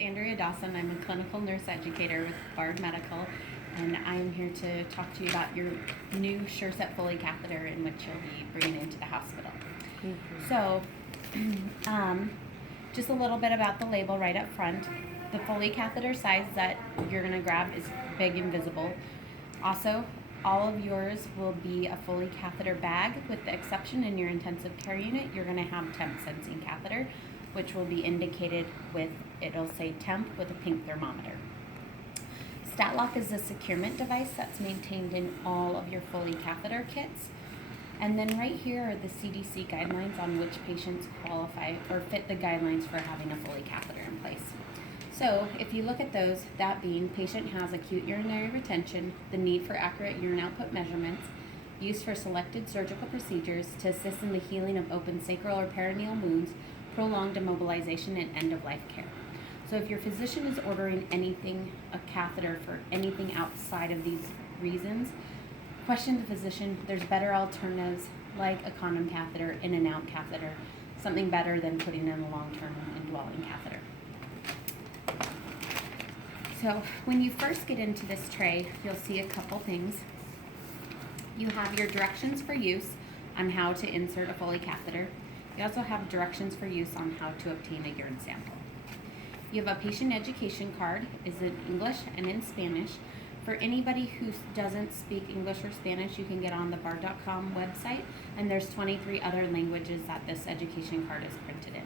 Andrea Dawson. I'm a clinical nurse educator with Bard Medical, and I am here to talk to you about your new SureSet Foley catheter in which you'll be bringing into the hospital. So, just a little bit about the label right up front. The Foley catheter size that you're going to grab is big and visible. Also, all of yours will be a Foley catheter bag, with the exception in your intensive care unit, you're going to have temp sensing catheter, which will be indicated with, it'll say temp with a pink thermometer. StatLock is a securement device that's maintained in all of your Foley catheter kits. And then right here are the CDC guidelines on which patients qualify or fit the guidelines for having a Foley catheter in place. So if you look at those, that being patient has acute urinary retention, the need for accurate urine output measurements, use for selected surgical procedures to assist in the healing of open sacral or perineal wounds, prolonged immobilization, and end-of-life care. So if your physician is ordering anything, a catheter for anything outside of these reasons, question the physician. There's better alternatives like a condom catheter, in and out catheter, something better than putting in a long-term indwelling catheter. So when you first get into this tray, you'll see a couple things. You have your directions for use on how to insert a Foley catheter. You also have directions for use on how to obtain a urine sample. You have a patient education card, is in English and in Spanish. For anybody who doesn't speak English or Spanish, you can get on the bard.com website, and there's 23 other languages that this education card is printed in.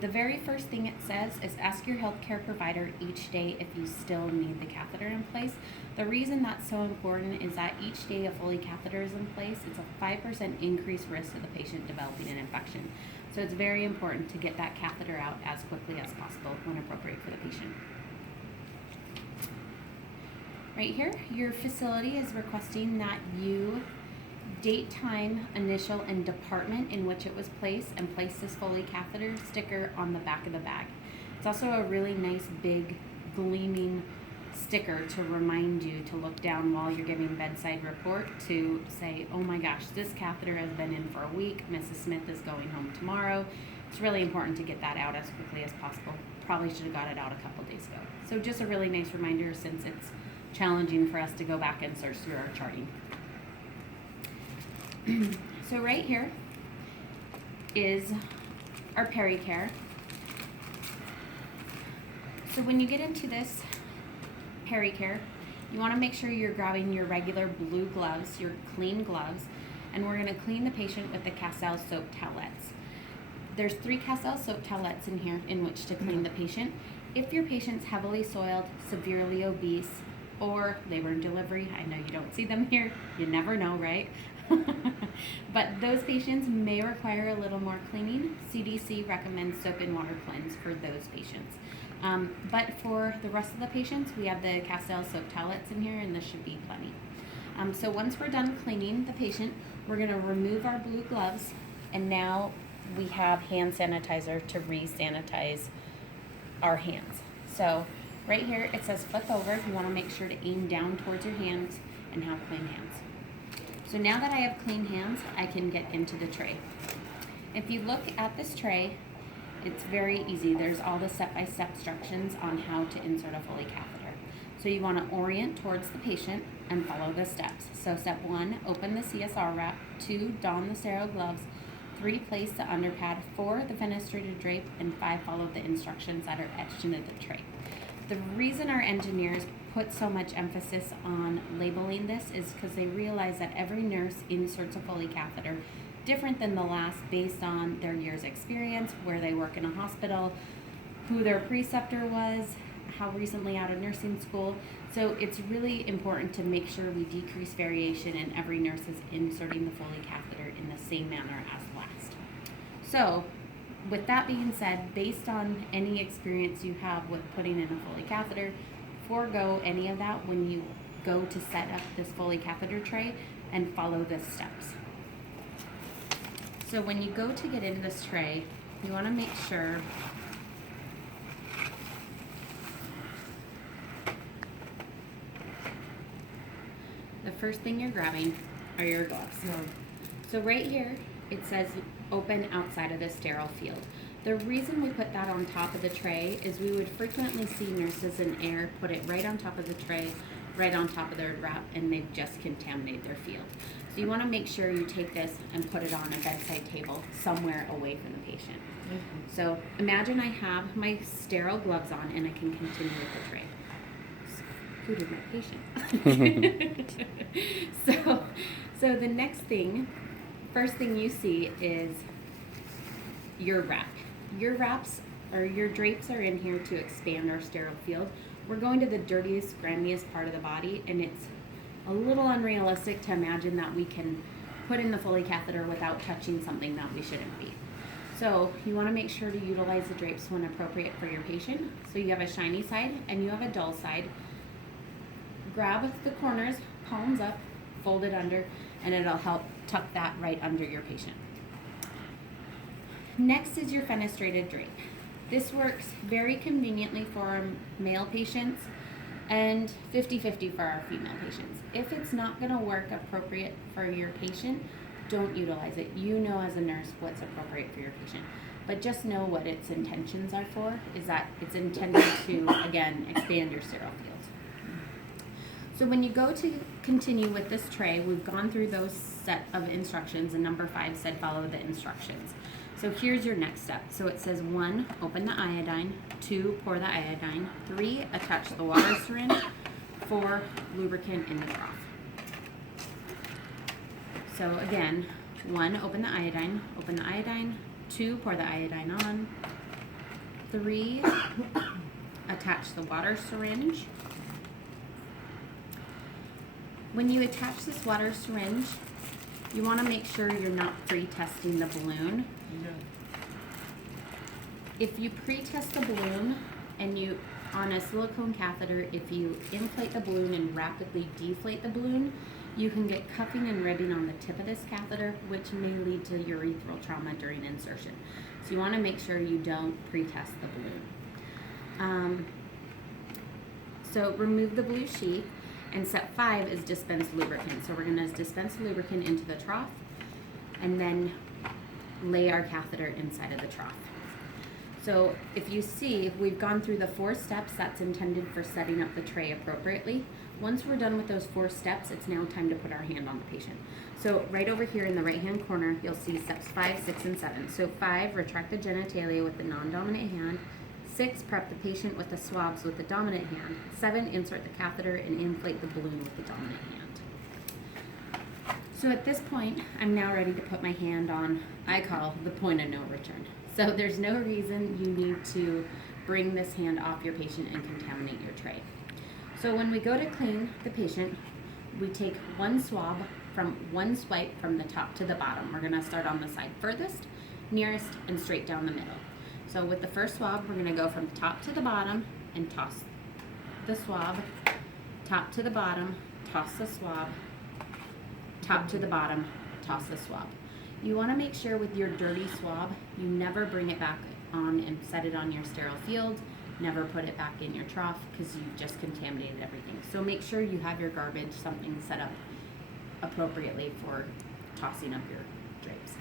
The very first thing it says is ask your healthcare provider each day if you still need the catheter in place. The reason that's so important is that each day a Foley catheter is in place, it's a 5% increased risk of the patient developing an infection. So it's very important to get that catheter out as quickly as possible when appropriate for the patient. Right here, your facility is requesting that you date, time, initial, and department in which it was placed, and place this Foley catheter sticker on the back of the bag. It's also a really nice big gleaming sticker to remind you to look down while you're giving bedside report to say, oh my gosh, this catheter has been in for a week, Mrs. Smith is going home tomorrow. It's really important to get that out as quickly as possible. Probably should have got it out a couple days ago. So just a really nice reminder, since it's challenging for us to go back and search through our charting. So right here is our pericare. So when you get into this pericare, you want to make sure you're grabbing your regular blue gloves, your clean gloves, and we're going to clean the patient with the Castile soap towelettes. There's 3 Castile soap towelettes in here in which to clean the patient. If your patient's heavily soiled, severely obese, or labor and delivery, I know you don't see them here, you never know, right? But those patients may require a little more cleaning. CDC recommends soap and water cleanse for those patients. But for the rest of the patients, we have the Castile soap towelettes in here, and this should be plenty. So once we're done cleaning the patient, we're going to remove our blue gloves, and now we have hand sanitizer to re-sanitize our hands. So right here it says flip over. You want to make sure to aim down towards your hands and have clean hands. So now that I have clean hands, I can get into the tray. If you look at this tray, it's very easy. There's all the step-by-step instructions on how to insert a Foley catheter. So you want to orient towards the patient and follow the steps. So step 1, open the CSR wrap. 2, don the sterile gloves. 3, place the underpad. 4, the fenestrated drape. And 5, follow the instructions that are etched into the tray. The reason our engineers put so much emphasis on labeling this is because they realize that every nurse inserts a Foley catheter different than the last based on their year's experience, where they work in a hospital, who their preceptor was, how recently out of nursing school. So it's really important to make sure we decrease variation and every nurse is inserting the Foley catheter in the same manner as last. So with that being said, based on any experience you have with putting in a Foley catheter, forego any of that when you go to set up this Foley catheter tray and follow the steps. So when you go to get in this tray, you want to make sure the first thing you're grabbing are your gloves. So right here, it says open outside of the sterile field. The reason we put that on top of the tray is we would frequently see nurses in air put it right on top of the tray, right on top of their wrap, and they've just contaminated their field. So you want to make sure you take this and put it on a bedside table somewhere away from the patient. Mm-hmm. So imagine I have my sterile gloves on and I can continue with the tray. Who did my patient? So the next thing, first thing you see is your wrap. Your wraps or your drapes are in here to expand our sterile field. We're going to the dirtiest, grimiest part of the body, and it's a little unrealistic to imagine that we can put in the Foley catheter without touching something that we shouldn't be. So you want to make sure to utilize the drapes when appropriate for your patient. So you have a shiny side and you have a dull side. Grab the corners, palms up, fold it under, and it'll help tuck that right under your patient. Next is your fenestrated drape. This works very conveniently for our male patients and 50-50 for our female patients. If it's not going to work appropriate for your patient, don't utilize it. You know as a nurse what's appropriate for your patient. But just know what its intentions are for, is that it's intended to, again, expand your sterile field. So when you go to continue with this tray, we've gone through those set of instructions, and number 5 said follow the instructions. So here's your next step. So it says 1, open the iodine, 2, pour the iodine, 3, attach the water syringe, 4, lubricant in the trough. So again, 1, open the iodine, 2, pour the iodine on, 3, attach the water syringe. When you attach this water syringe, you want to make sure you're not pre-testing the balloon. Yeah. If you pre-test the balloon and you, on a silicone catheter, if you inflate the balloon and rapidly deflate the balloon, you can get cuffing and ribbing on the tip of this catheter, which may lead to urethral trauma during insertion. So you want to make sure you don't pre-test the balloon. So remove the blue sheet. And step 5 is dispense lubricant. So we're going to dispense lubricant into the trough and then lay our catheter inside of the trough. So if you see, we've gone through the 4 steps that's intended for setting up the tray appropriately. Once we're done with those 4 steps, it's now time to put our hand on the patient. So right over here in the right-hand corner, you'll see steps 5, 6, and 7. So 5, retract the genitalia with the non-dominant hand. 6, prep the patient with the swabs with the dominant hand. 7, insert the catheter and inflate the balloon with the dominant hand. So at this point, I'm now ready to put my hand on, I call the point of no return. So there's no reason you need to bring this hand off your patient and contaminate your tray. So when we go to clean the patient, we take 1 swab from 1 swipe from the top to the bottom. We're gonna start on the side furthest, nearest, and straight down the middle. So with the first swab, we're going to go from the top to the bottom and toss the swab, top to the bottom, toss the swab, top to the bottom, toss the swab. You want to make sure with your dirty swab, you never bring it back on and set it on your sterile field, never put it back in your trough because you've just contaminated everything. So make sure you have your garbage, something set up appropriately for tossing up your drapes.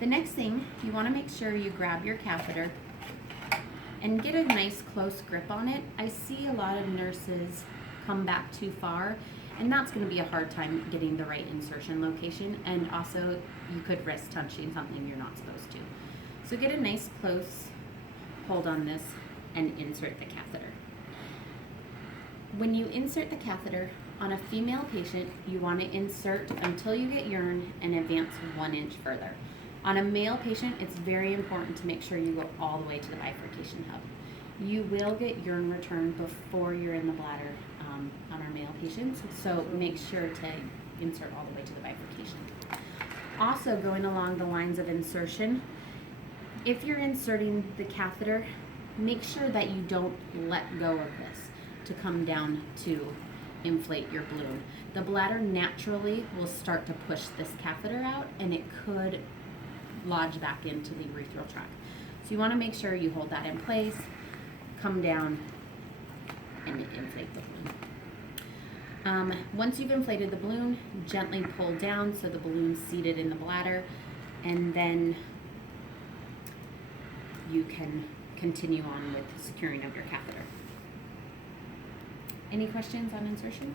The next thing, you want to make sure you grab your catheter and get a nice close grip on it. I see a lot of nurses come back too far, and that's going to be a hard time getting the right insertion location, and also you could risk touching something you're not supposed to. So get a nice close hold on this and insert the catheter. When you insert the catheter on a female patient, you want to insert until you get urine and advance 1 inch further. On a male patient, it's very important to make sure you go all the way to the bifurcation hub. You will get urine return before you're in the bladder on our male patients, so make sure to insert all the way to the bifurcation. Also, going along the lines of insertion, if you're inserting the catheter, make sure that you don't let go of this to come down to inflate your balloon. The bladder naturally will start to push this catheter out, and it could lodge back into the urethral tract. So you want to make sure you hold that in place, come down, and inflate the balloon. Once you've inflated the balloon, gently pull down so the balloon's seated in the bladder, and then you can continue on with securing of your catheter. Any questions on insertion?